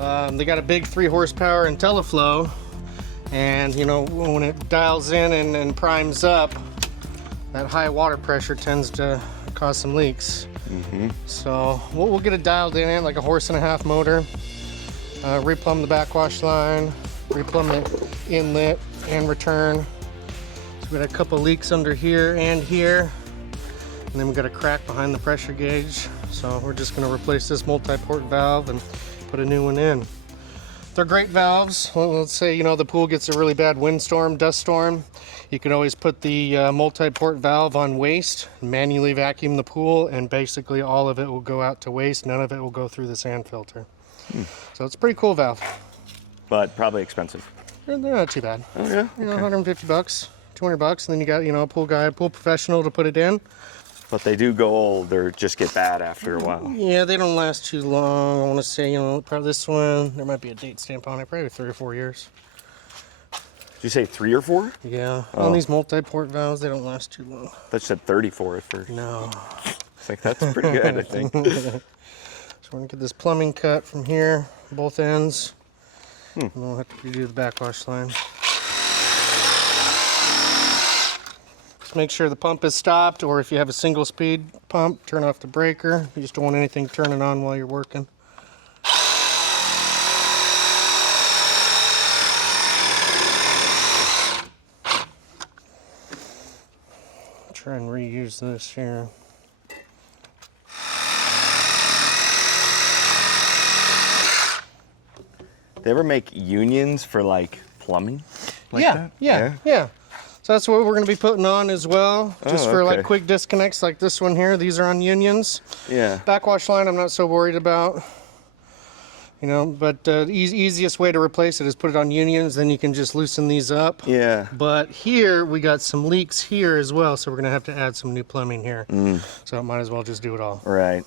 They got a big 3 horsepower IntelliFlow, and you know, when it dials in and primes up, that high water pressure tends to cause some leaks. So we'll get it dialed in like a 1.5-horse motor. Replumb the backwash line, replumb the inlet and return. So we got a couple leaks under here and here, and then we got a crack behind the pressure gauge. So we're just going to replace this multi-port valve and put a new one in. They're great valves. Well, let's say, you know, the pool gets a really bad windstorm, dust storm. You could always put the multi-port valve on waste, manually vacuum the pool, and basically all of it will go out to waste. None of it will go through the sand filter. So it's a pretty cool valve. But probably expensive. They're not too bad. Oh yeah? You know, 150 bucks, 200 bucks, and then you got, you know, a pool guy, a pool professional to put it in. But they do go old or just get bad after a while. Yeah, they don't last too long. I want to say, you know, probably this one, there might be a date stamp on it, probably 3 or 4 years. Did you say 3 or 4? Yeah, Oh. on these multi-port valves, they don't last too long. That said 34 at first. No. It's like, that's pretty good, I think. So we're gonna get this plumbing cut from here, both ends. And we'll have to redo the backwash line. Just make sure the pump is stopped, or if you have a single speed pump, turn off the breaker. You just don't want anything turning on while you're working. Try and reuse this here. They ever make unions for like plumbing? Like that? Yeah. So that's what we're going to be putting on as well, just for like okay. quick disconnects like this one here. These are on unions. Yeah. Backwash line I'm not so worried about, you know, but the easiest way to replace it is put it on unions, then you can just loosen these up. Yeah. But here we got some leaks here as well, so we're going to have to add some new plumbing here. So I might as well just do it all. Right.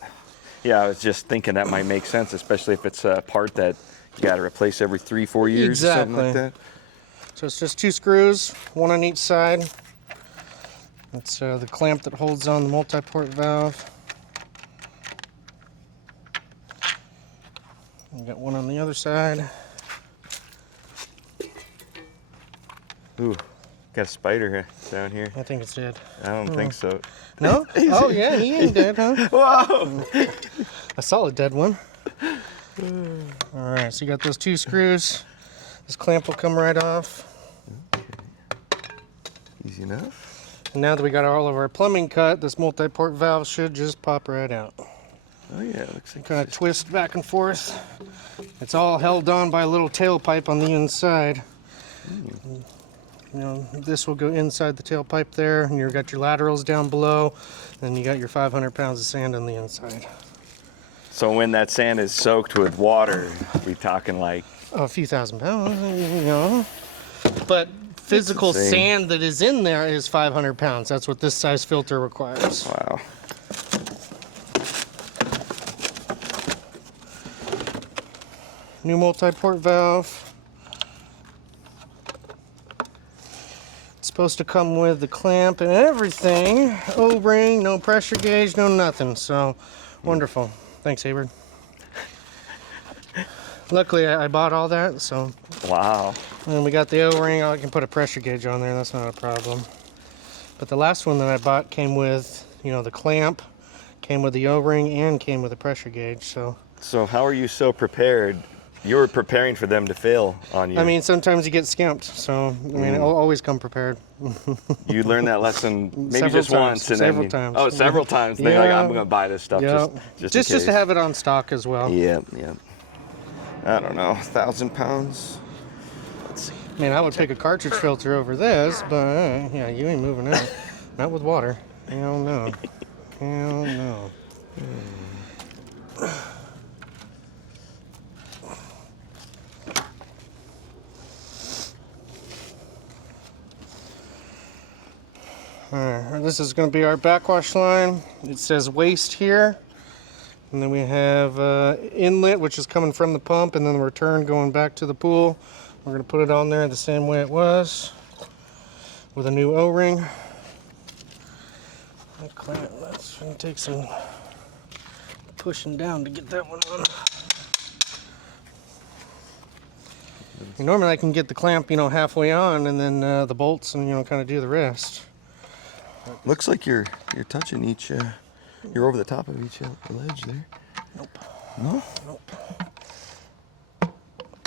Yeah, I was just thinking that might make sense, especially if it's a part that you got to replace every 3-4 years or something like that. So it's just 2 screws, 1 on each side. That's the clamp that holds on the multi-port valve. We got 1 on the other side. Ooh, got a spider here down here. I think it's dead. I don't think so. No? Oh yeah, he ain't dead, huh? Whoa! I saw a dead one. All right, so you got those 2 screws. This clamp will come right off. Easy enough. And now that we got all of our plumbing cut, this multi-port valve should just pop right out. Oh yeah, it looks like Kind of twist back and forth. It's all held on by a little tailpipe on the inside. You know, this will go inside the tailpipe there, and you've got your laterals down below, and you got your 500 pounds of sand on the inside. So when that sand is soaked with water, we talking like A few thousand pounds, you know. But physical sand that is in there is 500 pounds. That's what this size filter requires. wow. New multi-port valve. It's supposed to come with the clamp and everything. O-ring, no pressure gauge, no nothing. So wonderful. Thanks, Hayward. Luckily, I bought all that, so. Wow. And we got the O-ring. I can put a pressure gauge on there. That's not a problem. But the last one that I bought came with, you know, the clamp, came with the O-ring, and came with a pressure gauge. So how are you so prepared? You were preparing for them to fail on you. I mean, sometimes you get skimped. So I mean, always come prepared. You learned that lesson maybe Several just times, once, and several then times. Oh, several times. And then you're like, Yeah. I'm gonna buy this stuff just in Just to case. have it on stock as well. Yeah. I don't know, 1,000 pounds. Let's see. I mean, I would take a cartridge filter over this, but yeah, you ain't moving it. Not with water. Hell no. Hell no. Alright, this is going to be our backwash line. It says waste here. And then we have inlet, which is coming from the pump, and then the return going back to the pool. We're going to put it on there the same way it was, with a new O-ring. That's going to take some pushing down to get that one on. Normally I can get the clamp, halfway on, and then the bolts, and kind of do the rest. Looks like you're touching each. You're over the top of each ledge there. Nope. No? Nope.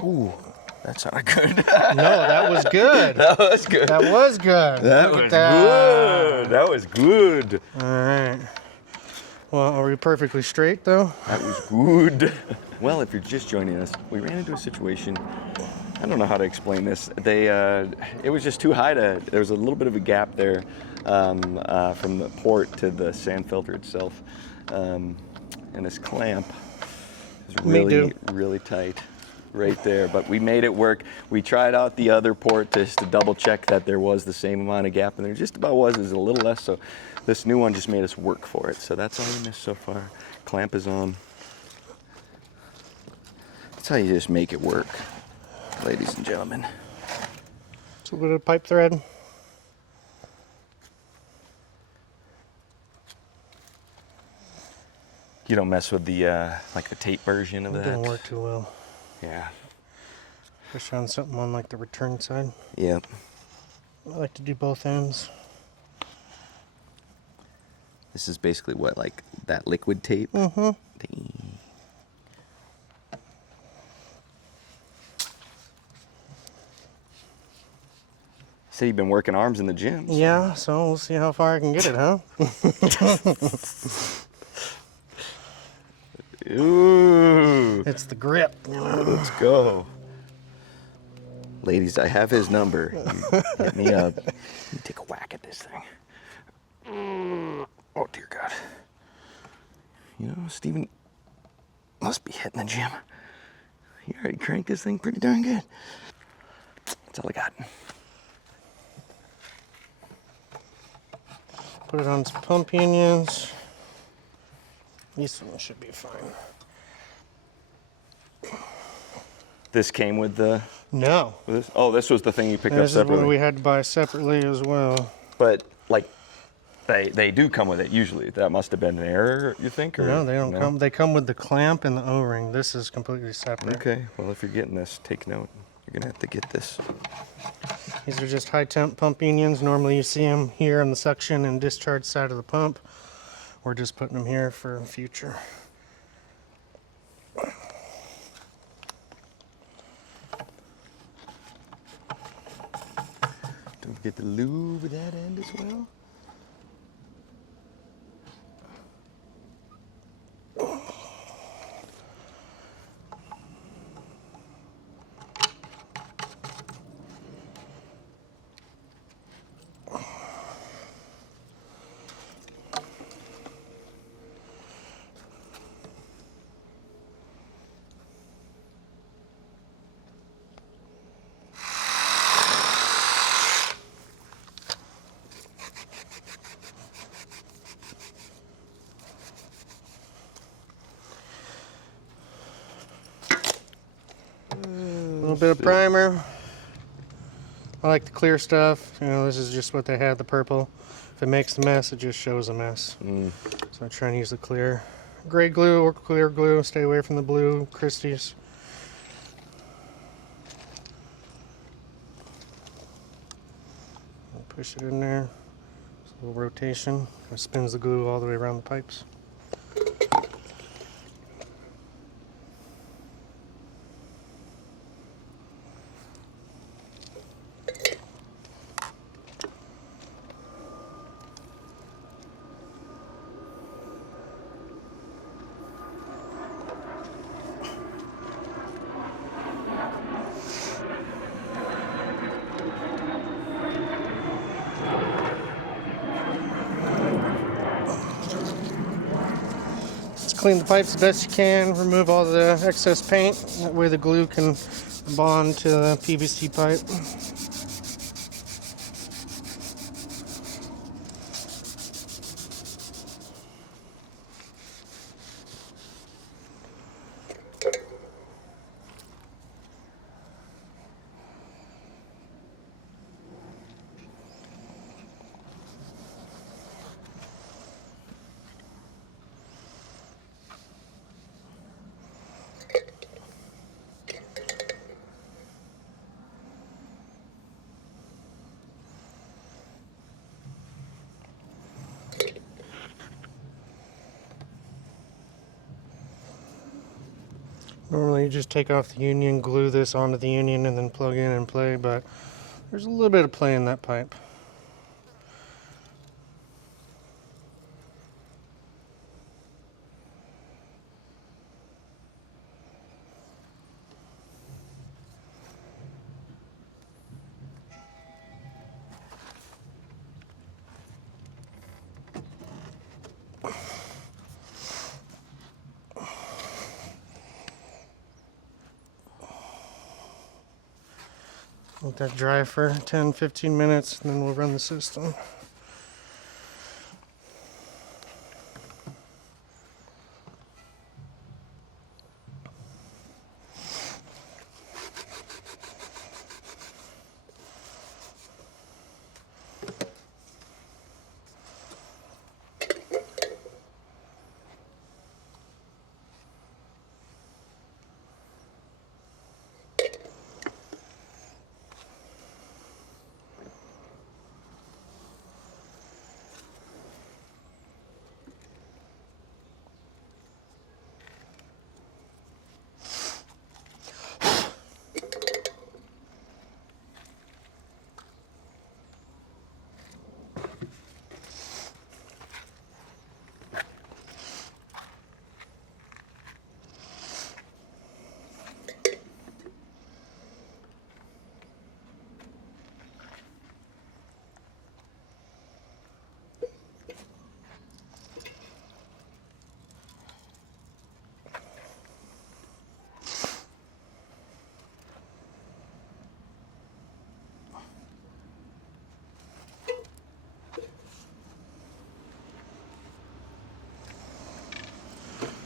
Ooh, that sounded good. No, that was good. That was good. That was good. That was good. That was good. All right. Well, are we perfectly straight though? That was good. Well, if you're just joining us, we ran into a situation. I don't know how to explain this. It was just too high there was a little bit of a gap there from the port to the sand filter itself. And this clamp is really tight right there, but we made it work. We tried out the other port just to double check that there was the same amount of gap, and there just about was. It was a little less, so this new one just made us work for it. So that's all we missed so far. Clamp is on. That's how you just make it work, ladies and gentlemen. It's a bit of pipe thread. You don't mess with the like the tape version of It that. didn't work too well. Yeah. Especially on something on like the return side. Yep. I like to do both ends. This is basically what, like that liquid tape? Mm-hmm. Dang. So you've been working arms in the gym. So. Yeah, so we'll see how far I can get it, huh? Ooh. It's the grip. Let's go. Ladies, I have his number. You hit me up. Let me take a whack at this thing. Oh, dear God. Steven must be hitting the gym. He already cranked this thing pretty darn good. That's all I got. Put it on some pump unions. This one should be fine. This came with the... No. With this? Oh, this was the thing you picked up This is separately. what we had to buy separately as well. But, like, they do come with it usually. That must have been an error, you think? Or, No, they don't come. They come with the clamp and the O-ring. This is completely separate. Okay. Well, if you're getting this, take note. You're going to have to get this. These are just high temp pump unions. Normally you see them here on the suction and discharge side of the pump. We're just putting them here for future. Don't forget the lube at that end as well. A little bit of primer. I like the clear stuff. This is just what they had, the purple. If it makes a mess, it just shows a mess. So I try and use the clear. Gray glue or clear glue. Stay away from the blue Christie's. Push it in there. Just a little rotation. It spins the glue all the way around the pipes. Clean the pipes the best you can, remove all the excess paint, that way the glue can bond to the PVC pipe. Normally you just take off the union, glue this onto the union, and then plug in and play, but there's a little bit of play in that pipe. Let that dry for 10-15 minutes, and then we'll run the system.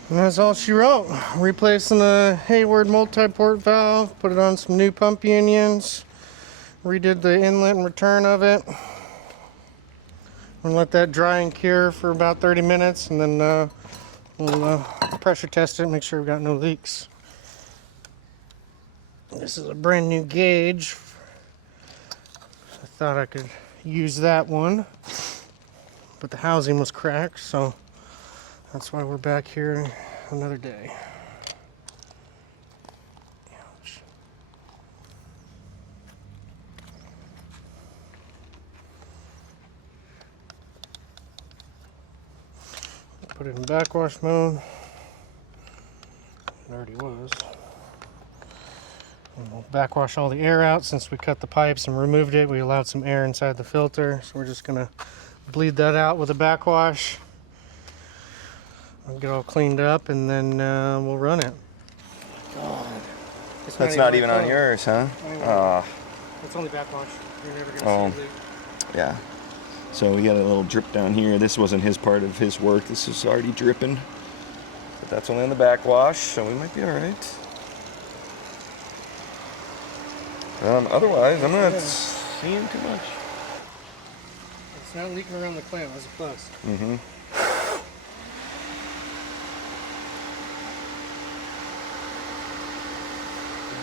And that's all she wrote. Replacing the Hayward multi-port valve, put it on some new pump unions, redid the inlet and return of it. And let that dry and cure for about 30 minutes, and then we'll pressure test it, make sure we've got no leaks. This is a brand new gauge. I thought I could use that one, but the housing was cracked, so that's why we're back here another day. Ouch. Put it in backwash mode. It already was. And we'll backwash all the air out. Since we cut the pipes and removed it, we allowed some air inside the filter. So we're just gonna bleed that out with a backwash. Get all cleaned up, and then we'll run it. God. That's not even on yours, huh? It's only backwash. You're never gonna see a leak. Yeah. So we got a little drip down here. This wasn't his part of his work. This is already dripping. But that's only on the backwash, so we might be all right. Otherwise, I'm not seeing too much. It's not leaking around the clamp. That's a plus. Mm-hmm.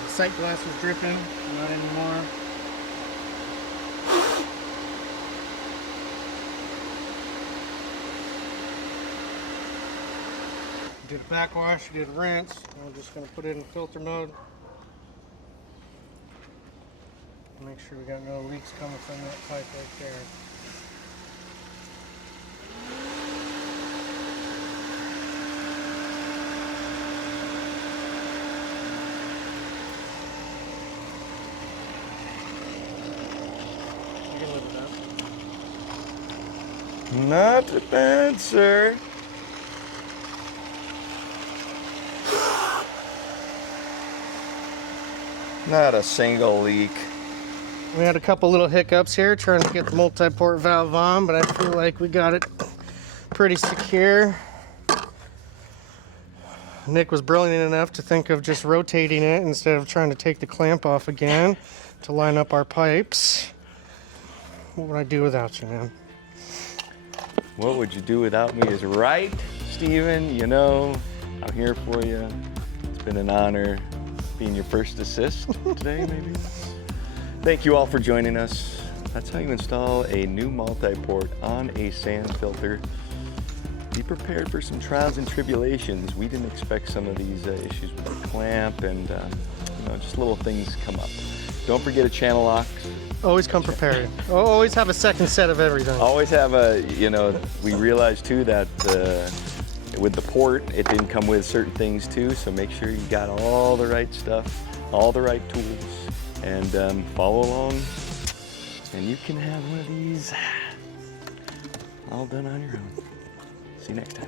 The sight glass was dripping, not anymore. Did a backwash, did a rinse. I'm just going to put it in filter mode. Make sure we got no leaks coming from that pipe right there. You can live with that. Not bad, sir. Not a single leak. We had a couple little hiccups here trying to get the multi-port valve on, but I feel like we got it pretty secure. Nick was brilliant enough to think of just rotating it instead of trying to take the clamp off again to line up our pipes. What would I do without you, man? What would you do without me is right, Steven. You know, I'm here for you. It's been an honor being your first assist today, maybe. Thank you all for joining us. That's how you install a new multi-port on a sand filter. be prepared for some trials and tribulations. We didn't expect some of these issues with the clamp, and you know, just little things come up. Don't forget a channel lock. Always come prepared. Always have a second set of everything. Always have a, you know, we realized too that with the port, it didn't come with certain things too, so make sure you got all the right stuff, all the right tools, and follow along, and you can have one of these all done on your own. See you next time.